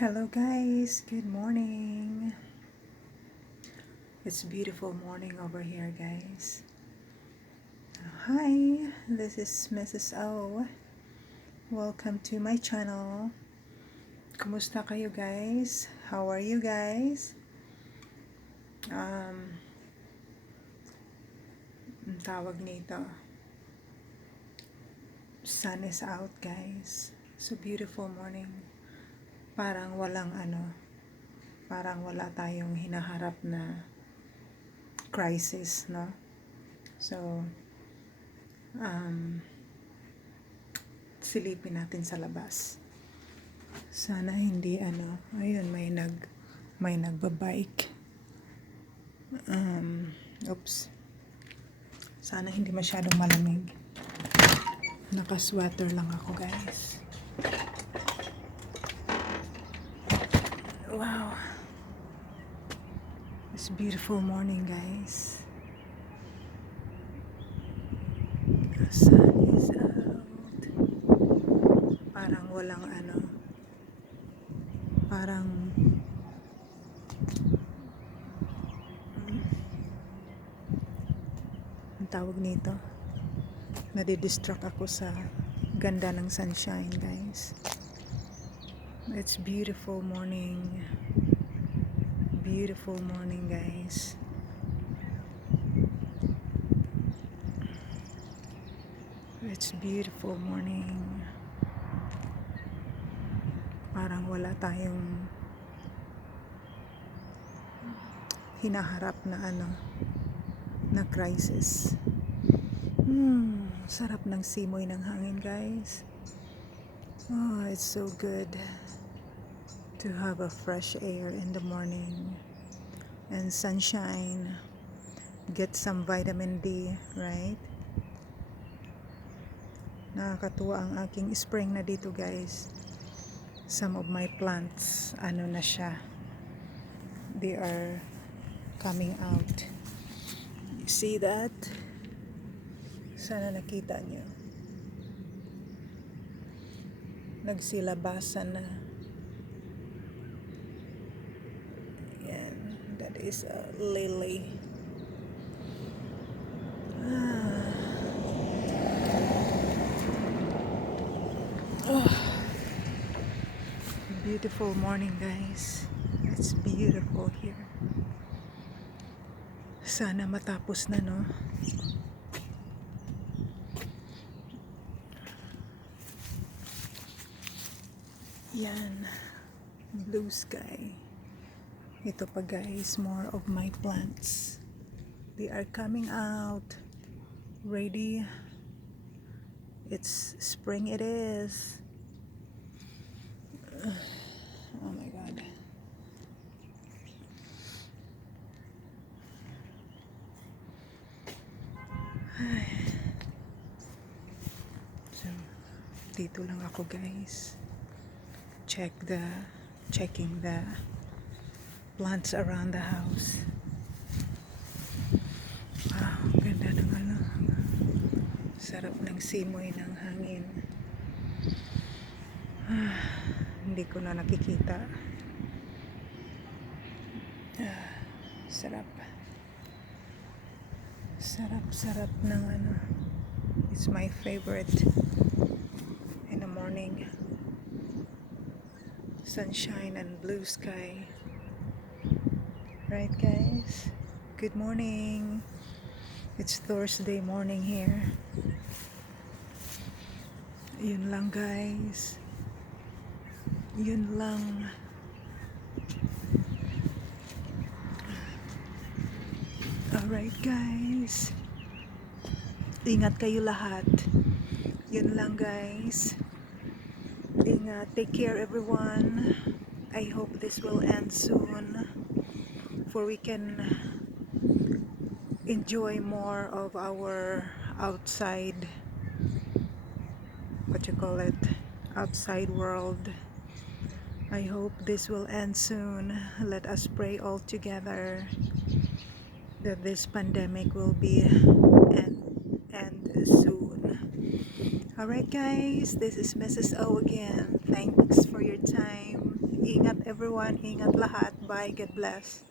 Hello guys, good morning. It's a beautiful morning over here guys. Hi, this is Mrs. O. Welcome to my channel. Kumusta kayo guys? How are you guys? Ang tawag nito, sun is out guys. So beautiful morning. Parang wala tayong hinaharap na crisis, no? So, silipin natin sa labas. Sana hindi ayun, may nagbabike. Oops. Sana hindi masyadong malamig. Naka-sweater lang ako, guys. Wow. It's a beautiful morning, guys. The sun is out. Parang walang parang ang tawag nito, nadidistract ako sa ganda ng sunshine guys. It's beautiful morning guys. It's beautiful morning. Parang wala tayong hinaharap na crisis. Sarap ng simoy ng hangin guys. Oh, it's so good to have a fresh air in the morning and sunshine. Get some vitamin D, right? Nakakatuwa ang aking spring na dito guys. Some of my plants, na siya. They are coming out. You see that? Sana nakita niyo. Nagsilabasan na. Yan. That is a lily. Beautiful morning guys. It's beautiful here. Sana matapos na, no? Yan. Blue sky. Ito pa guys, more of my plants. They are coming out. Ready. It's spring it is. Oh my god. So, dito lang ako guys. Checking the plants around the house. Wow, ganda ng sarap ng simoy ng hangin. Hindi ko na nakikita. Sarap ng it's my favorite in the morning. Sunshine and blue sky. Right guys? Good morning. It's Thursday morning here. Yun lang guys. Yun lang. Alright guys. Ingat kayo lahat. Yun lang guys. Ingat. Take care everyone. I hope this will end soon for we can enjoy more of our outside, outside world. I hope this will end soon. Let us pray all together that this pandemic will be end soon. Alright guys, this is Mrs. O again. Thanks for your time. Ingat everyone, ingat lahat. Bye, God bless.